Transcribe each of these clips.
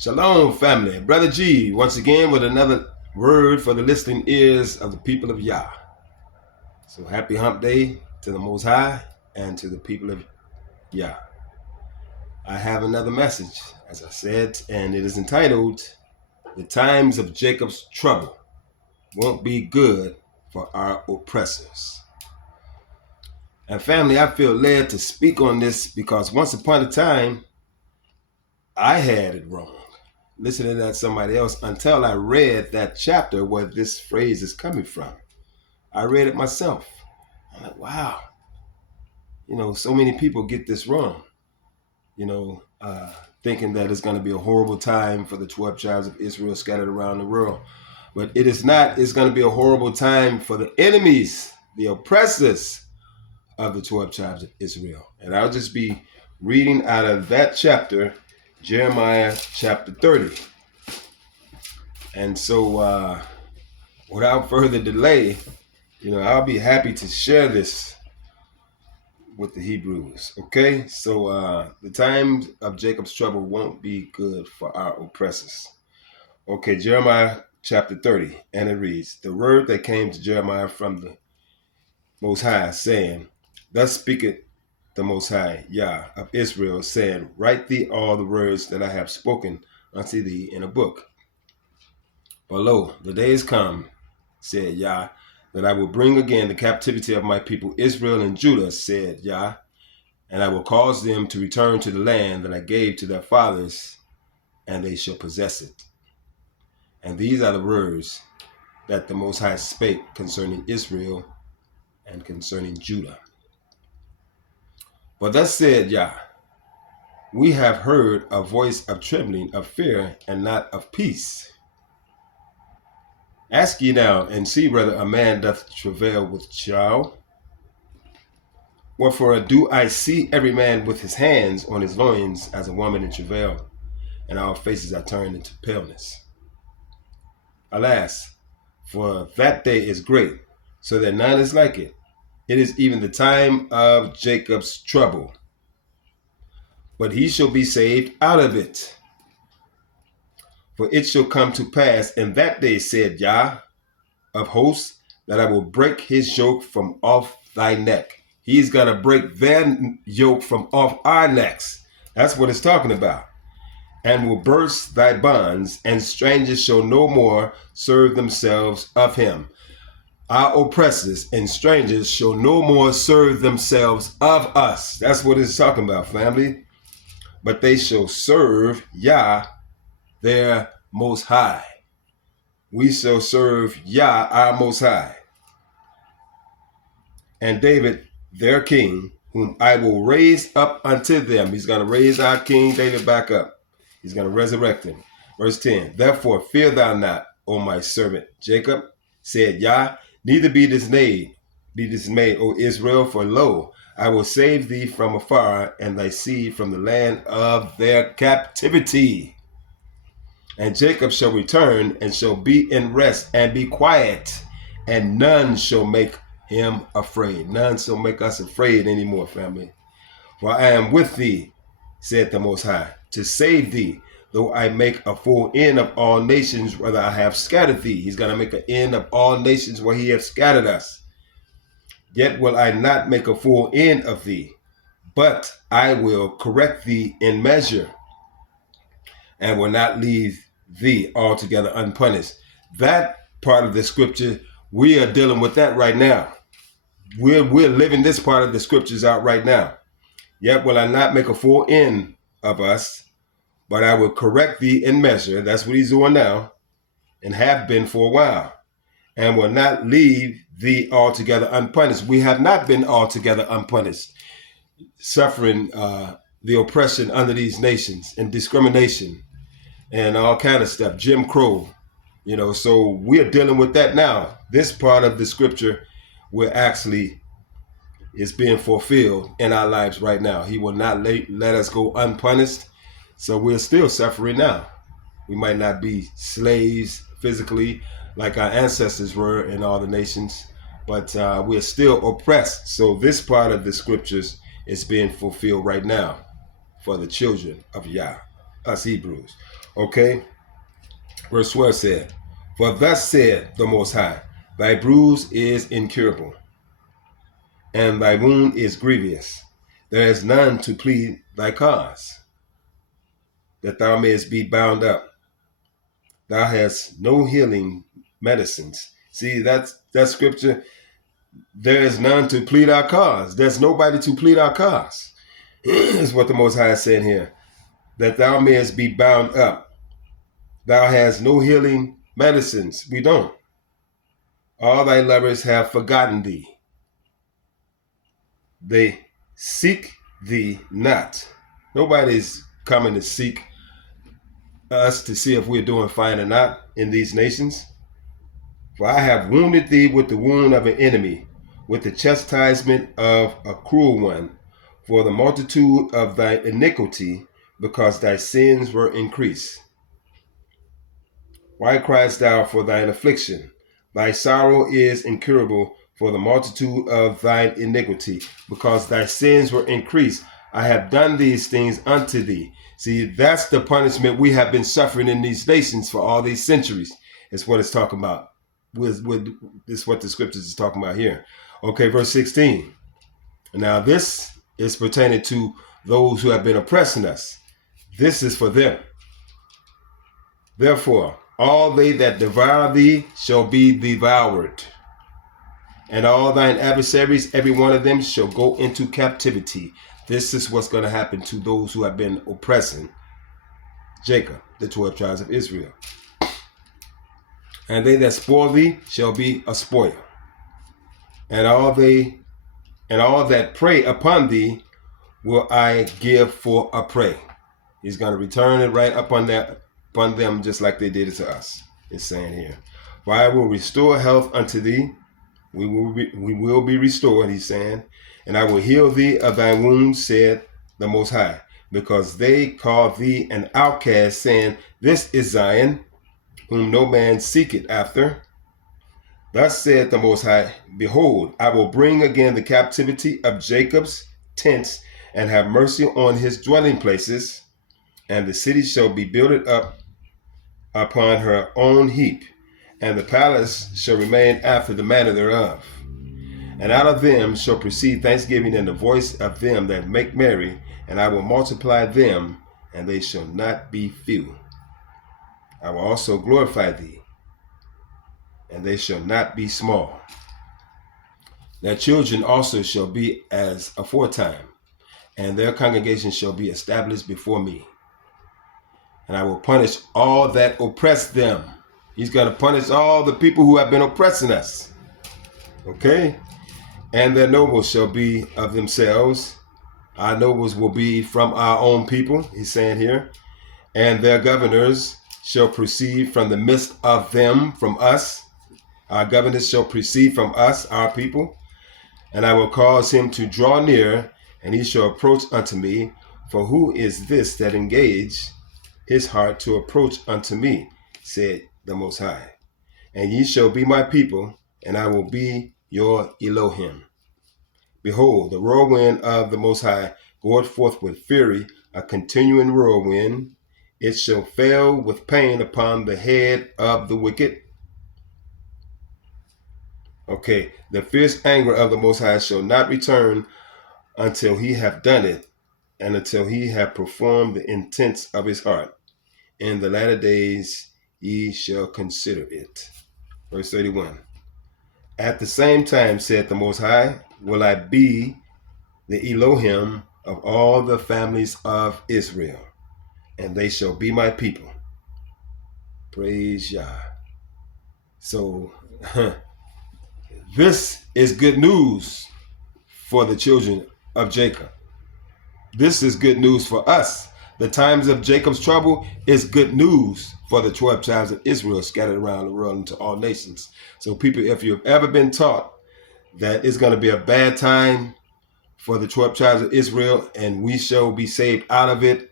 Shalom, family. Brother G, once again with another word for the listening ears of the people of Yah. So happy hump day to the Most High and to the people of Yah. I have another message, as I said, and it is entitled, The Times of Jacob's Trouble Won't Be Good for Our Oppressors. And family, I feel led to speak on this because once upon a time, I had it wrong, listening to somebody else until I read that chapter where this phrase is coming from. I read it myself. I'm like, wow, so many people get this wrong, thinking that it's going to be a horrible time for the 12 tribes of Israel scattered around the world. But it is not. It's going to be a horrible time for the enemies, the oppressors of the 12 tribes of Israel. And I'll just be reading out of that chapter, Jeremiah chapter 30. And so without further delay, I'll be happy to share this with the Hebrews. Okay, so the times of Jacob's trouble won't be good for our oppressors. Okay, Jeremiah chapter 30, and it reads, the word that came to Jeremiah from the Most High, saying, thus speaketh the Most High, Yah of Israel, saying, write thee all the words that I have spoken unto thee in a book. For lo, the days come, said Yah, that I will bring again the captivity of my people Israel and Judah, said Yah, and I will cause them to return to the land that I gave to their fathers, and they shall possess it. And these are the words that the Most High spake concerning Israel and concerning Judah. But thus said Yah, we have heard a voice of trembling, of fear, and not of peace. Ask ye now, and see whether a man doth travail with child. Wherefore do I see every man with his hands on his loins as a woman in travail, and our faces are turned into paleness. Alas, for that day is great, so that none is like it. It is even the time of Jacob's trouble, but he shall be saved out of it. For it shall come to pass in that day, said Yah of hosts, that I will break his yoke from off thy neck. He's going to break their yoke from off our necks. That's what it's talking about. And will burst thy bonds, and strangers shall no more serve themselves of him. Our oppressors and strangers shall no more serve themselves of us. That's what it's talking about, family. But they shall serve Yah, their Most High. We shall serve Yah, our Most High. And David, their king, whom I will raise up unto them. He's going to raise our King David back up. He's going to resurrect him. Verse 10, therefore fear thou not, O my servant Jacob, said Yah, neither be dismayed, O Israel, for lo, I will save thee from afar, and thy seed from the land of their captivity. And Jacob shall return, and shall be in rest, and be quiet, and none shall make him afraid. None shall make us afraid anymore, family. For I am with thee, said the Most High, to save thee, though I make a full end of all nations, whether I have scattered thee. He's going to make an end of all nations where he has scattered us. Yet will I not make a full end of thee, but I will correct thee in measure, and will not leave thee altogether unpunished. That part of the scripture, we are dealing with that right now. We're living this part of the scriptures out right now. Yet will I not make a full end of us, but I will correct thee in measure. That's what he's doing now, and have been for a while, and will not leave thee altogether unpunished. We have not been altogether unpunished, suffering the oppression under these nations and discrimination and all kind of stuff, Jim Crow, so we're dealing with that now. This part of the scripture will actually is being fulfilled in our lives right now. He will not let us go unpunished. So we're still suffering now. We might not be slaves physically like our ancestors were in all the nations, but we're still oppressed. So this part of the scriptures is being fulfilled right now for the children of Yah, us Hebrews. Okay, verse 12 said, "For thus said the Most High, thy bruise is incurable, and thy wound is grievous. There is none to plead thy cause, that thou mayest be bound up. Thou hast no healing medicines." See, that scripture. There is none to plead our cause. There's nobody to plead our cause. Is what the Most High said here. That thou mayest be bound up. Thou hast no healing medicines. We don't. All thy lovers have forgotten thee. They seek thee not. Nobody's coming to seek us to see if we're doing fine or not in these nations. For I have wounded thee with the wound of an enemy, with the chastisement of a cruel one, for the multitude of thy iniquity, because thy sins were increased. Why criest thou for thine affliction? Thy sorrow is incurable for the multitude of thine iniquity, because thy sins were increased. I have done these things unto thee. See, that's the punishment we have been suffering in these nations for all these centuries. Is what it's talking about. With this, what the scriptures is talking about here. Okay, verse 16. Now this is pertaining to those who have been oppressing us. This is for them. Therefore, all they that devour thee shall be devoured, and all thine adversaries, every one of them, shall go into captivity. This is what's going to happen to those who have been oppressing Jacob, the 12 tribes of Israel. And they that spoil thee shall be a spoil, and all that prey upon thee will I give for a prey. He's going to return it right upon them, just like they did it to us. It's saying here, for I will restore health unto thee. We will be restored, he's saying, and I will heal thee of thy wounds, said the Most High, because they call thee an outcast, saying, This is Zion, whom no man seeketh after. Thus said the Most High, Behold, I will bring again the captivity of Jacob's tents, and have mercy on his dwelling places, and the city shall be builded up upon her own heap, and the palace shall remain after the manner thereof. And out of them shall proceed thanksgiving and the voice of them that make merry, and I will multiply them, and they shall not be few. I will also glorify thee, and they shall not be small. Their children also shall be as aforetime, and their congregation shall be established before me. And I will punish all that oppress them. He's going to punish all the people who have been oppressing us. Okay? And their nobles shall be of themselves. Our nobles will be from our own people, he's saying here. And their governors shall proceed from the midst of them, from us. Our governors shall proceed from us, our people. And I will cause him to draw near, and he shall approach unto me. For who is this that engage his heart to approach unto me, said the Most High. And ye shall be my people, and I will be your Elohim. Behold, the whirlwind of the Most High goeth forth with fury, a continuing whirlwind. It shall fail with pain upon the head of the wicked. Okay, the fierce anger of the Most High shall not return until he have done it, and until he have performed the intents of his heart. In the latter days ye shall consider it. Verse 31. At the same time, said the Most High, will I be the Elohim of all the families of Israel, and they shall be my people. Praise Yah. So, this is good news for the children of Jacob. This is good news for us. The times of Jacob's trouble is good news for the 12 tribes of Israel scattered around the world into all nations. So people, if you've ever been taught that it's going to be a bad time for the 12 tribes of Israel and we shall be saved out of it,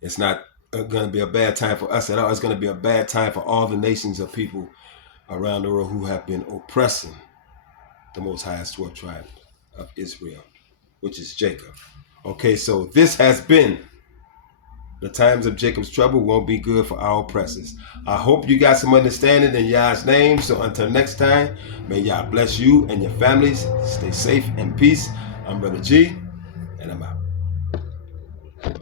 it's not going to be a bad time for us at all. It's going to be a bad time for all the nations of people around the world who have been oppressing the Most Highest 12 tribes of Israel, which is Jacob. Okay, so this has been The times of Jacob's trouble won't be good for our oppressors. I hope you got some understanding in Yah's name. So until next time, may Yah bless you and your families. Stay safe and peace. I'm Brother G, and I'm out.